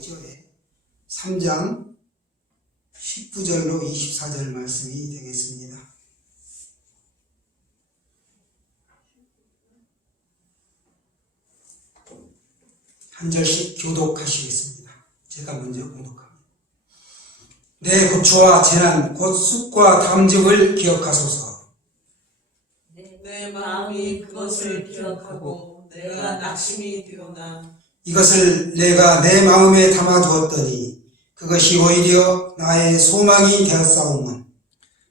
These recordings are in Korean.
있죠. 3장 19절로 24절 말씀이 되겠습니다. 한 절씩 교독하시겠습니다. 제가 먼저 공독합니다. 내 고초와 재난 곧 쑥과 담즙을 기억하소서. 내 마음이 그것을 기억하고 내가 낙심이 되오나 이것을 내가 내 마음에 담아두었더니 그것이 오히려 나의 소망이 되었사오면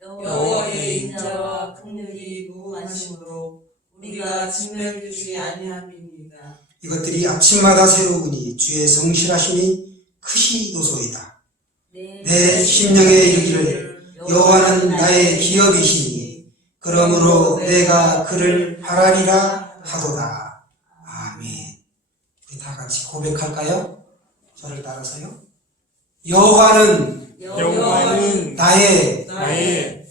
여호와의 인자와 긍휼이 무한하심으로 우리가 진멸되지 아니함이니이다. 이것들이 아침마다 새로우니 주의 성실하심이 크시도소이다. 내 심령에 이르기를 여호와는 나의 기업이시니 그러므로 내가 그를 바라리라 하도다. 아멘. 우리 다 같이 고백할까요? 저를 따라서요. 여호와는 나의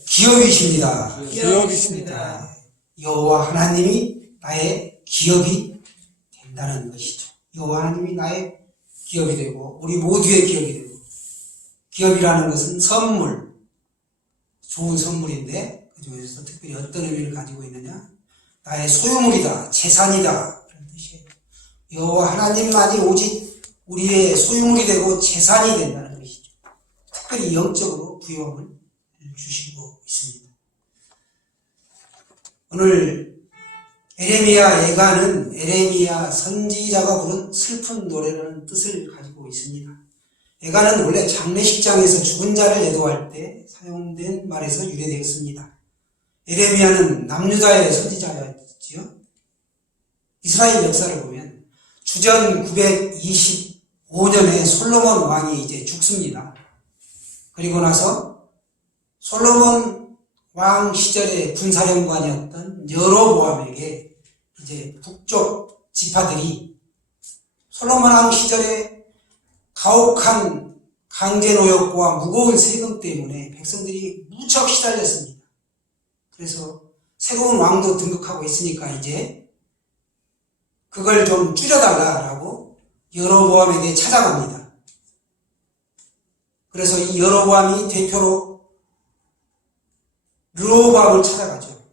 기업이십니다. 기업이십니다. 여호와 하나님이 나의 기업이 된다는 것이죠. 여호와 하나님이 나의 기업이 되고 우리 모두의 기업이 되고, 기업이라는 것은 선물, 좋은 선물인데 그 중에서 특별히 어떤 의미를 가지고 있느냐? 나의 소유물이다, 재산이다 그런 뜻이에요. 여호와 하나님만이 오직 우리의 소유물이 되고 재산이 된다는 것이죠. 특별히 영적으로 부여함을 주시고 있습니다. 오늘 에레미야 예가는 에레미야 선지자가 부른 슬픈 노래라는 뜻을 가지고 있습니다. 예가는 원래 장례식장에서 죽은 자를 애도할 때 사용된 말에서 유래되었습니다. 에레미야는 남유다의 선지자였지요. 이스라엘 역사를 보면 주전 925년에 솔로몬 왕이 이제 죽습니다. 그리고 나서 솔로몬 왕 시절의 군사령관이었던 여로보암에게 이제 북쪽 지파들이 솔로몬 왕 시절에 가혹한 강제노역과 무거운 세금 때문에 백성들이 무척 시달렸습니다. 그래서 새로운 왕도 등극하고 있으니까 이제 그걸 좀 줄여달라고 여로보암에게 찾아갑니다. 그래서 이 여로보암이 대표로 르호보암을 찾아가죠.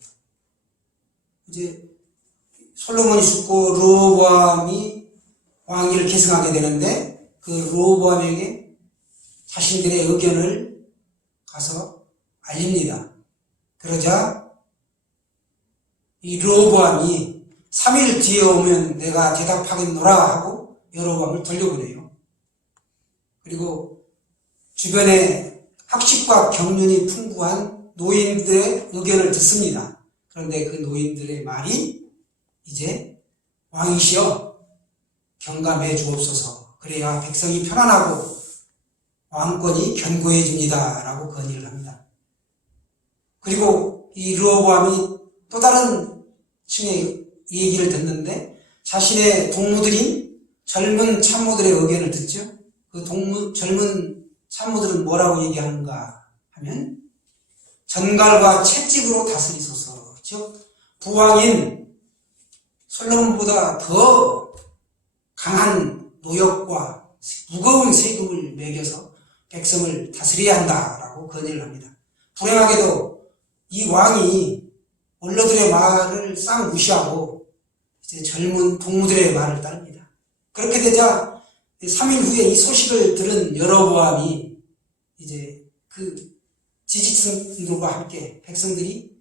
이제 솔로몬이 죽고 르호보암이 왕위를 계승하게 되는데 그 르호보암에게 자신들의 의견을 가서 알립니다. 그러자 이 르호보암이 3일 뒤에 오면 내가 대답하겠노라 하고 여로보암을 돌려보내요. 그리고 주변에 학식과 경륜이 풍부한 노인들의 의견을 듣습니다. 그런데 그 노인들의 말이 이제 왕이시여 경감해 주옵소서. 그래야 백성이 편안하고 왕권이 견고해집니다. 라고 건의를 합니다. 그리고 이 르호보암이 또 다른 층의 얘기를 듣는데 자신의 동무들인 젊은 참모들의 의견을 듣죠. 그 젊은 참모들은 뭐라고 얘기하는가 하면 전갈과 채찍으로 다스리소서. 즉 부왕인 솔로몬보다 더 강한 노역과 무거운 세금을 매겨서 백성을 다스려야 한다라고 건의를 합니다. 불행하게도 이 왕이 원로들의 말을 싹 무시하고 이제 젊은 동무들의 말을 따릅니다. 그렇게 되자 3일 후에 이 소식을 들은 여로보암이 이제 그 지지층들과 함께 백성들이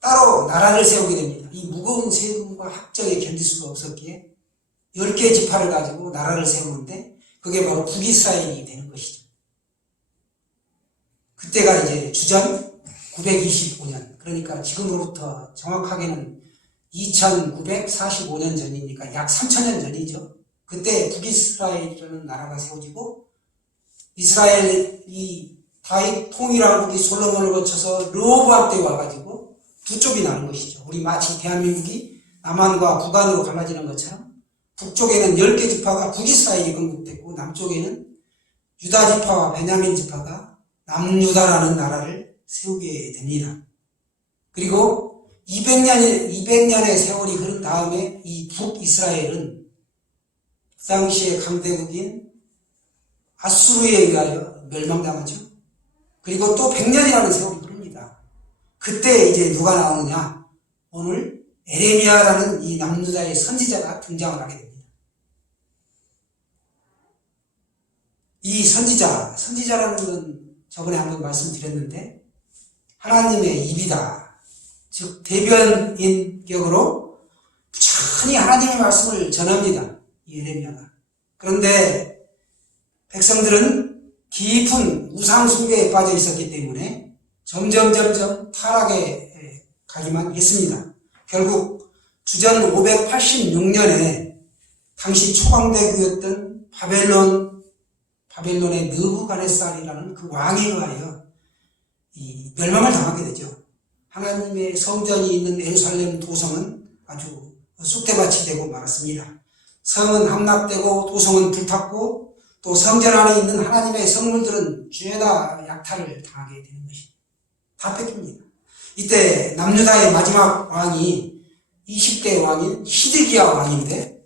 따로 나라를 세우게 됩니다. 이 무거운 세금과 학적에 견딜 수가 없었기에 10개의 지파를 가지고 나라를 세우는데 그게 바로 북이스라엘이 되는 것이죠. 그때가 이제 주전 925년, 그러니까 지금으로부터 정확하게는 2945년 전이니까 약 3000년 전이죠. 그때 북이스라엘이라는 나라가 세워지고 이스라엘이 다윗 통일왕국이 솔로몬을 거쳐서 르호보암 때 와가지고 두 쪽이 나는 것이죠. 우리 마치 대한민국이 남한과 북한으로 갈라지는 것처럼 북쪽에는 10개 지파가 북이스라엘이 건국됐고 남쪽에는 유다 지파와 베냐민 지파가 남유다라는 나라를 세우게 됩니다. 그리고 200년의 세월이 흐른 다음에 이 북이스라엘은 그 당시의 강대국인 아수르에 의하여 멸망당하죠. 그리고 또 100년이라는 세월이 흐릅니다. 그때 이제 누가 나오느냐? 오늘 에레미야라는 이 남유다의 선지자가 등장을 하게 됩니다. 이 선지자라는 건 저번에 한번 말씀드렸는데 하나님의 입이다. 즉 대변인 격으로 부천히 하나님의 말씀을 전합니다. 이 에레미야가. 그런데 백성들은 깊은 우상숭배에 빠져 있었기 때문에 점점 타락에 가기만 했습니다. 결국 주전 586년에 당시 초강대국이었던 바벨론의 느부갓네살이라는 그 왕에 의하여 이 멸망을 당하게 되죠. 하나님의 성전이 있는 예루살렘 도성은 아주 쑥대밭이 되고 말았습니다. 성은 함락되고 도성은 불탔고 또 성전 안에 있는 하나님의 성물들은 죄다 약탈을 당하게 되는 것입니다. 다 뺏깁니다. 이때 남유다의 마지막 왕이 20대 왕인 시드기야 왕인데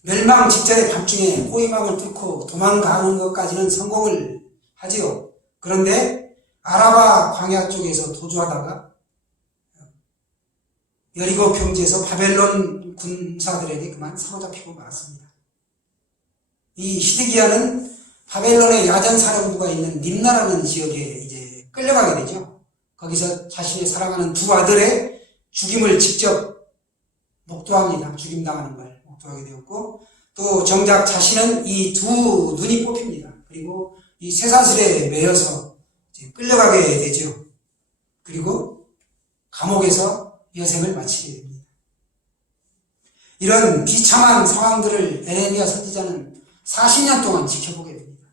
멸망 직전의 밤중에 호위망을 뚫고 도망가는 것까지는 성공을 하지요. 그런데 아라바 광야 쪽에서 도주하다가 여리고 평지에서 바벨론 군사들에게 그만 사로잡히고 말았습니다. 이 시드기야는 바벨론의 야전사령부가 있는 림나라는 지역에 이제 끌려가게 되죠. 거기서 자신의 사랑하는 두 아들의 죽임을 직접 목도합니다. 죽임당하는 걸 목도하게 되었고 또 정작 자신은 이 두 눈이 뽑힙니다. 그리고 이 쇠사슬에 매여서 이제 끌려가게 되죠. 그리고 감옥에서 여생을 마치게 됩니다. 이런 비참한 상황들을 에레미야 선지자는 40년 동안 지켜보게 됩니다.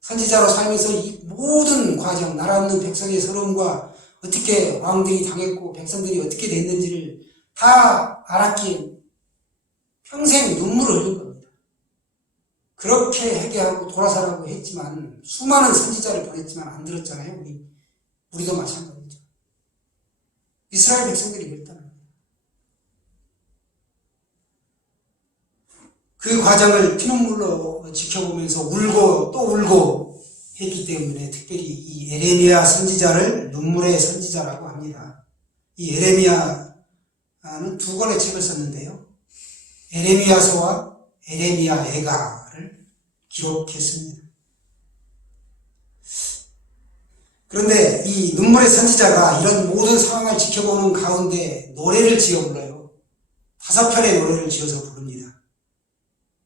선지자로 살면서 이 모든 과정, 나라 없는 백성의 서러움과 어떻게 왕들이 당했고 백성들이 어떻게 됐는지를 다 알았기에 평생 눈물을 흘린 겁니다. 그렇게 회개하고 돌아서라고 했지만 수많은 선지자를 보냈지만 안 들었잖아요. 우리도 마찬가지죠. 이스라엘 백성들이 그랬다는 거예요. 그 과정을 피눈물로 지켜보면서 울고 또 울고 했기 때문에 특별히 이 에레미야 선지자를 눈물의 선지자라고 합니다. 이 에레미야는 두 권의 책을 썼는데요. 에레미야서와 에레미야애가를 기록했습니다. 그런데 이 눈물의 선지자가 이런 모든 상황을 지켜보는 가운데 노래를 지어 불러요. 5편의 노래를 지어서 부릅니다.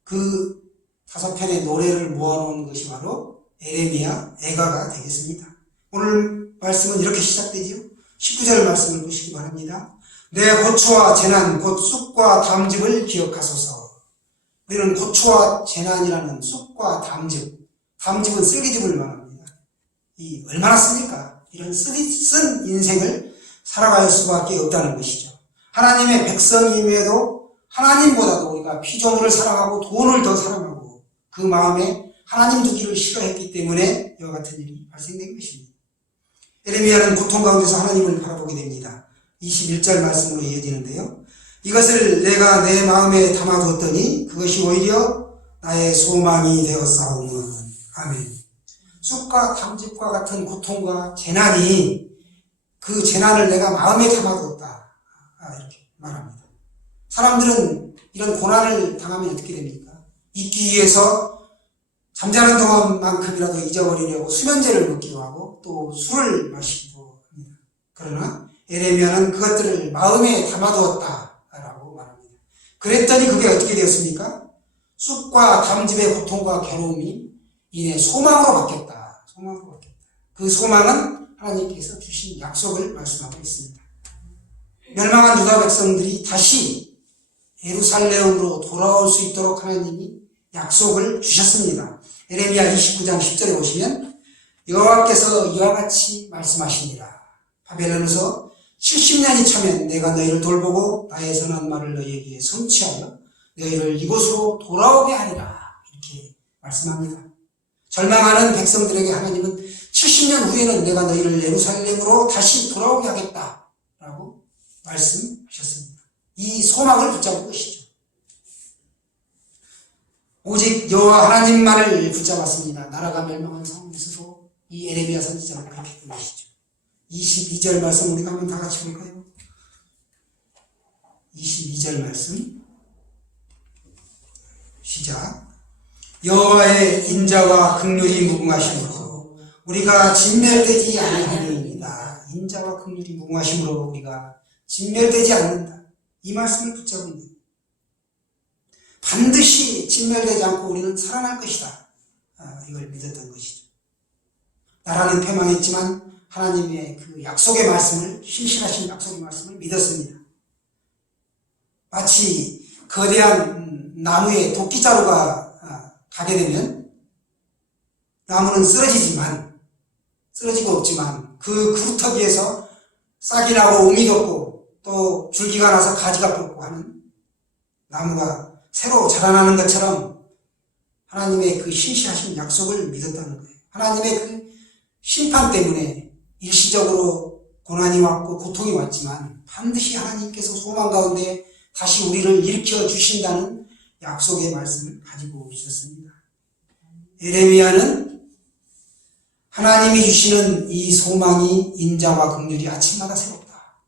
그 5편의 노래를 모아놓은 것이 바로 에레미야애가가 되겠습니다. 오늘 말씀은 이렇게 시작되지요. 19절 말씀을 보시기 바랍니다. 내 고초와 재난 곧 쑥과 담즙을 기억하소서. 우리는 고초와 재난이라는 쑥과 담즙은 쓸기즙을 말합니다. 이 얼마나 씁니까? 이런 쓴 인생을 살아갈 수밖에 없다는 것이죠. 하나님의 백성임에도 하나님보다도 우리가 피조물을 사랑하고 돈을 더 사랑하고 그 마음에 하나님 두기를 싫어했기 때문에 이와 같은 일이 발생된 것입니다. 에레미야는 고통 가운데서 하나님을 바라보게 됩니다. 21절 말씀으로 이어지는데요. 이것을 내가 내 마음에 담아두었더니 그것이 오히려 나의 소망이 되었사오니. 아멘. 쑥과 담즙과 같은 고통과 재난이 그 재난을 내가 마음에 담아두었다. 이렇게 말합니다. 사람들은 이런 고난을 당하면 어떻게 됩니까? 잊기 위해서 잠자는 동안만큼이라도 잊어버리려고 수면제를 먹기도 하고 또 술을 마시기도 합니다. 그러나 에레미야는 그것들을 마음에 담아두었다라고 말합니다. 그랬더니 그게 어떻게 되었습니까? 쑥과 담즙의 고통과 괴로움이 이내 소망으로 바뀌었다. 그 소망은 하나님께서 주신 약속을 말씀하고 있습니다. 멸망한 유다 백성들이 다시 예루살렘으로 돌아올 수 있도록 하나님이 약속을 주셨습니다. 에레미야 29장 10절에 보시면 여호와께서 이와 같이 말씀하시니라. 바벨론에서 70년이 차면 내가 너희를 돌보고 나의 선한 말을 너희에게 성취하여 너희를 이곳으로 돌아오게 하리라. 이렇게 말씀합니다. 절망하는 백성들에게 하나님은 70년 후에는 내가 너희를 예루살렘으로 다시 돌아오게 하겠다라고 말씀하셨습니다. 이 소망을 붙잡은 것이죠. 오직 여호와 하나님만을 붙잡았습니다. 나라가 멸망한 성에서도 이 에레미야 선지자는 그렇게 본 것이죠. 22절 말씀 우리가 한번 다 같이 볼까요? 22절 말씀 시작. 여호와의 인자와 긍휼이 무궁하심으로 우리가 진멸되지 아니하리이다. 인자와 긍휼이 무궁하심으로 우리가 진멸되지 않는다. 이 말씀을 붙잡은 거예요. 반드시 진멸되지 않고 우리는 살아날 것이다. 이걸 믿었던 것이죠. 나라는 패망했지만 하나님의 그 약속의 말씀을, 신실하신 약속의 말씀을 믿었습니다. 마치 거대한 나무에 도끼자루가 가게 되면 나무는 쓰러지고 없지만 그 그루터기에서 싹이 나고 옹이 돋고 또 줄기가 나서 가지가 뻗고 하는 나무가 새로 자라나는 것처럼 하나님의 그 신실하신 약속을 믿었다는 거예요. 하나님의 그 심판 때문에 일시적으로 고난이 왔고 고통이 왔지만 반드시 하나님께서 소망 가운데 다시 우리를 일으켜 주신다는 약속의 말씀을 가지고 있었습니다. 에레미야는 하나님이 주시는 이 소망이 인자와 긍휼이 아침마다 새롭다.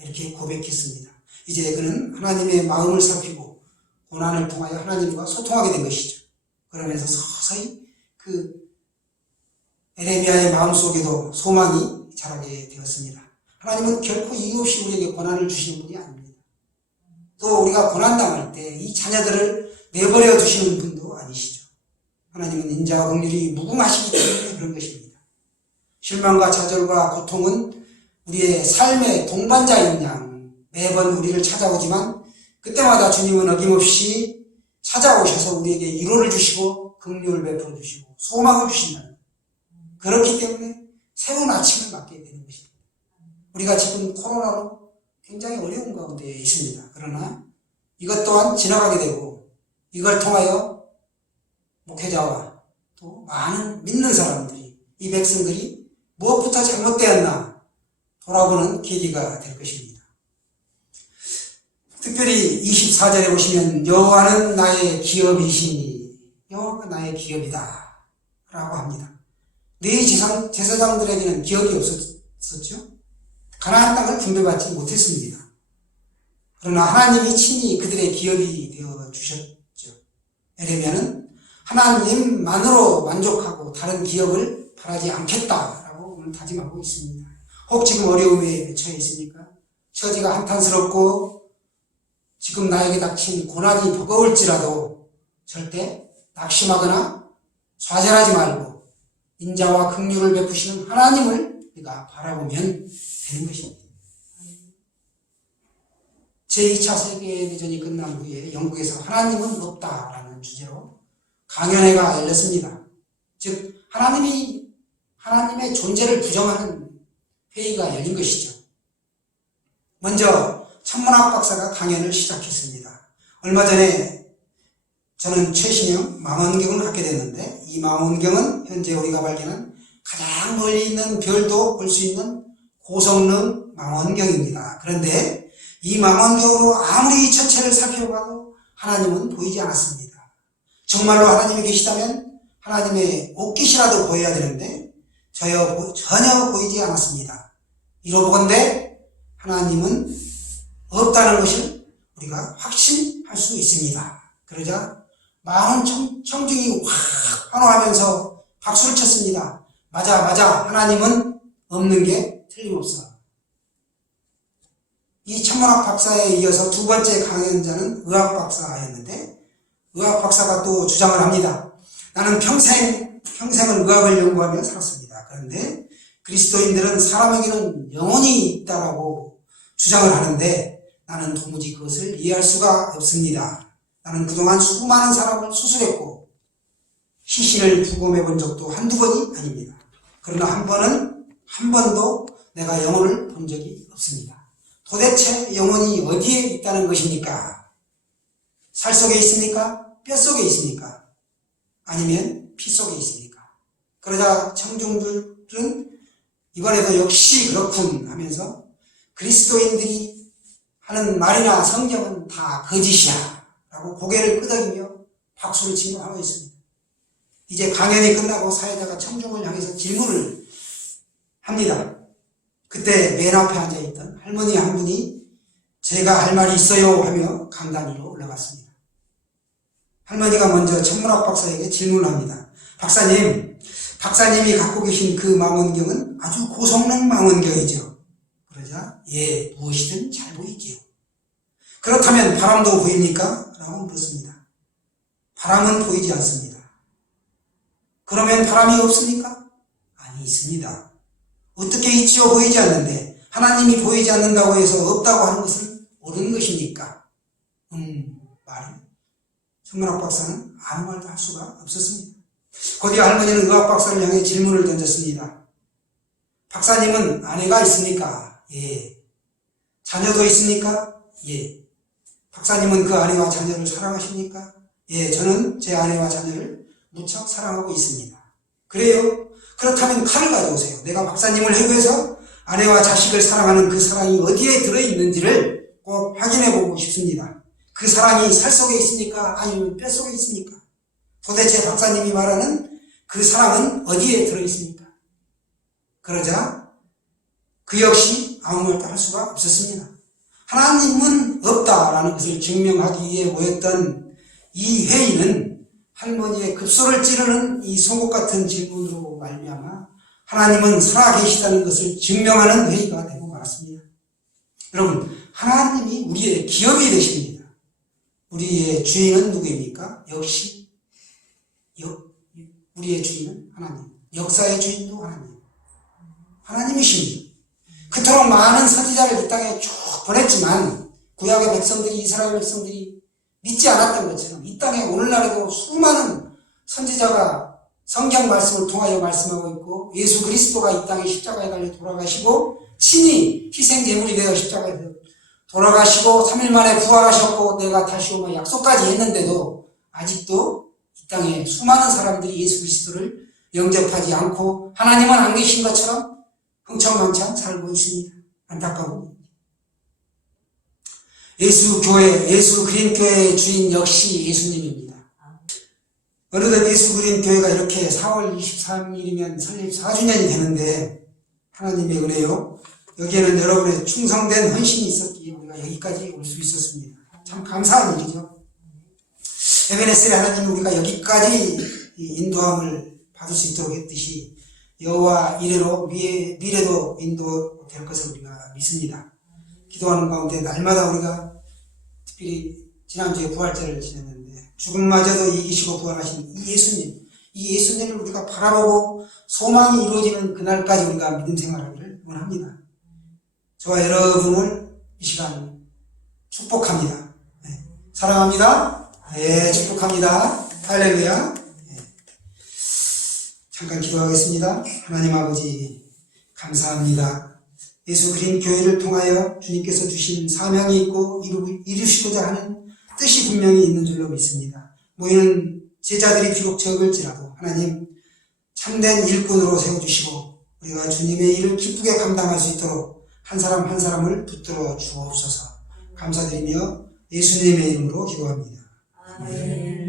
이렇게 고백했습니다. 이제 그는 하나님의 마음을 살피고 고난을 통하여 하나님과 소통하게 된 것이죠. 그러면서 서서히 그 에레미야의 마음속에도 소망이 자라게 되었습니다. 하나님은 결코 이유 없이 우리에게 고난을 주시는 분이 아닙니다. 또 우리가 고난당할 때 이 자녀들을 내버려 두시는 분도 아니시죠. 하나님은 인자와 긍휼이 무궁하시기 때문에 그런 것입니다. 실망과 좌절과 고통은 우리의 삶의 동반자인 양 매번 우리를 찾아오지만 그때마다 주님은 어김없이 찾아오셔서 우리에게 위로를 주시고 긍휼을 베풀어 주시고 소망을 주신다는, 그렇기 때문에 새로운 아침을 맞게 되는 것입니다. 우리가 지금 코로나로 굉장히 어려운 가운데 있습니다. 그러나 이것 또한 지나가게 되고 이걸 통하여 목회자와 또 많은 믿는 사람들이, 이 백성들이 무엇부터 잘못되었나 돌아보는 계기가 될 것입니다. 특별히 24절에 보시면 여호와는 나의 기업이시니, 여호와가 나의 기업이다 라고 합니다. 네 제사장들에게는 기업이 없었죠. 가나안 땅을 분배받지 못했습니다. 그러나 하나님이 친히 그들의 기업이 되어 주셨죠. 에레미야는 하나님만으로 만족하고 다른 기업을 바라지 않겠다라고 오늘 다짐하고 있습니다. 혹 지금 어려움에 처해 있습니까? 처지가 한탄스럽고 지금 나에게 닥친 고난이 버거울지라도 절대 낙심하거나 좌절하지 말고 인자와 긍휼을 베푸시는 하나님을 우리가 바라보면 되는 것입니다. 제2차 세계대전이 끝난 후에 영국에서 하나님은 없다라는 주제로 강연회가 열렸습니다. 즉 하나님의 존재를 부정하는 회의가 열린 것이죠. 먼저 천문학 박사가 강연을 시작했습니다. 얼마 전에 저는 최신형 망원경을 갖게 됐는데 이 망원경은 현재 우리가 발견한 가장 멀리 있는 별도 볼 수 있는 고성능 망원경입니다. 그런데 이 망원경으로 아무리 천체를 살펴봐도 하나님은 보이지 않았습니다. 정말로 하나님이 계시다면 하나님의 옷깃이라도 보여야 되는데 전혀 보이지 않았습니다. 이로보건대 하나님은 없다는 것을 우리가 확신할 수 있습니다. 그러자 많은 청중이 확 환호하면서 박수를 쳤습니다. 맞아, 하나님은 없는 게 틀림없어. 이 천문학 박사에 이어서 두 번째 강연자는 의학 박사였는데, 의학 박사가 또 주장을 합니다. 나는 평생을 의학을 연구하며 살았습니다. 그런데 그리스도인들은 사람에게는 영혼이 있다라고 주장을 하는데 나는 도무지 그것을 이해할 수가 없습니다. 나는 그동안 수많은 사람을 수술했고 시신을 부검해 본 적도 한두 번이 아닙니다. 그러나 한 번도 내가 영혼을 본 적이 없습니다. 도대체 영혼이 어디에 있다는 것입니까? 살 속에 있습니까? 뼈 속에 있습니까? 아니면 피 속에 있습니까? 그러자 청중들은 이번에도 역시 그렇군 하면서 그리스도인들이 하는 말이나 성경은 다 거짓이야 라고 고개를 끄덕이며 박수를 치며 하고 있습니다. 이제 강연이 끝나고 사회자가 청중을 향해서 질문을 합니다. 그때 맨 앞에 앉아있던 할머니 한 분이 제가 할 말이 있어요 하며 강단 위로 올라갔습니다. 할머니가 먼저 천문학 박사에게 질문을 합니다. 박사님이 갖고 계신 그 망원경은 아주 고성능 망원경이죠. 그러자 예, 무엇이든 잘 보이지요. 그렇다면 바람도 보입니까? 라고 물었습니다. 바람은 보이지 않습니다. 그러면 바람이 없습니까? 아니, 있습니다. 어떻게 있지요? 보이지 않는데 하나님이 보이지 않는다고 해서 없다고 하는 것은 옳은 것입니까? 말은 천문학 박사는 아무 말도 할 수가 없었습니다. 곧이어 할머니는 의학 박사를 향해 질문을 던졌습니다. 박사님은 아내가 있습니까? 예. 자녀도 있습니까? 예. 박사님은 그 아내와 자녀를 사랑하십니까? 예, 저는 제 아내와 자녀를 무척 사랑하고 있습니다. 그래요? 그렇다면 칼을 가져오세요. 내가 박사님을 해부해서 아내와 자식을 사랑하는 그 사랑이 어디에 들어있는지를 꼭 확인해보고 싶습니다. 그 사랑이 살 속에 있습니까? 아니면 뼈 속에 있습니까? 도대체 박사님이 말하는 그 사랑은 어디에 들어있습니까? 그러자 그 역시 아무 말도 할 수가 없었습니다. 하나님은 없다라는 것을 증명하기 위해 모였던 이 회의는 할머니의 급소를 찌르는 이 송곳 같은 질문으로 말미암아 하나님은 살아계시다는 것을 증명하는 회의가 되고 말았습니다. 여러분, 하나님이 우리의 기업이 되십니다. 우리의 주인은 누구입니까? 역시 우리의 주인은 하나님. 역사의 주인도 하나님. 하나님이십니다. 그토록 많은 선지자를 이 땅에 쭉 보냈지만 구약의 백성들이, 이스라엘 백성들이 믿지 않았던 것처럼 이 땅에 오늘날에도 수많은 선지자가 성경 말씀을 통하여 말씀하고 있고 예수 그리스도가 이 땅에 십자가에 달려 돌아가시고 친히 희생 제물이 되어 십자가에 돌아가시고 3일 만에 부활하셨고 내가 다시 오면 약속까지 했는데도 아직도 이 땅에 수많은 사람들이 예수 그리스도를 영접하지 않고 하나님은 안 계신 것처럼 흥청망청 살고 있습니다. 안타까워. 예수 그린 교회의 주인 역시 예수님입니다. 어느덧 예수 그린 교회가 이렇게 4월 23일이면 설립 4주년이 되는데 하나님의 은혜요. 여기에는 여러분의 충성된 헌신이 있었기에 우리가 여기까지 올 수 있었습니다. 참 감사한 일이죠. 에베네스의 하나님이 우리가 여기까지 인도함을 받을 수 있도록 했듯이 여호와 이래로 미래도 인도될 것을 우리가 믿습니다. 기도하는 가운데 날마다 우리가 특별히 지난주에 부활절을 지냈는데 죽음마저도 이기시고 부활하신 이 예수님을 우리가 바라보고 소망이 이루어지는 그날까지 우리가 믿음 생활하기를 원합니다. 저와 여러분을 이 시간 축복합니다. 네. 사랑합니다. 네, 축복합니다. 할렐루야. 네. 잠깐 기도하겠습니다. 하나님 아버지 감사합니다. 예수 그린 교회를 통하여 주님께서 주신 사명이 있고 이루시고자 하는 뜻이 분명히 있는 줄로 믿습니다. 모이는 제자들이 비록 적을지라도 하나님 참된 일꾼으로 세워주시고 우리가 주님의 일을 기쁘게 감당할 수 있도록 한 사람 한 사람을 붙들어 주옵소서. 감사드리며 예수님의 이름으로 기도합니다. 아멘.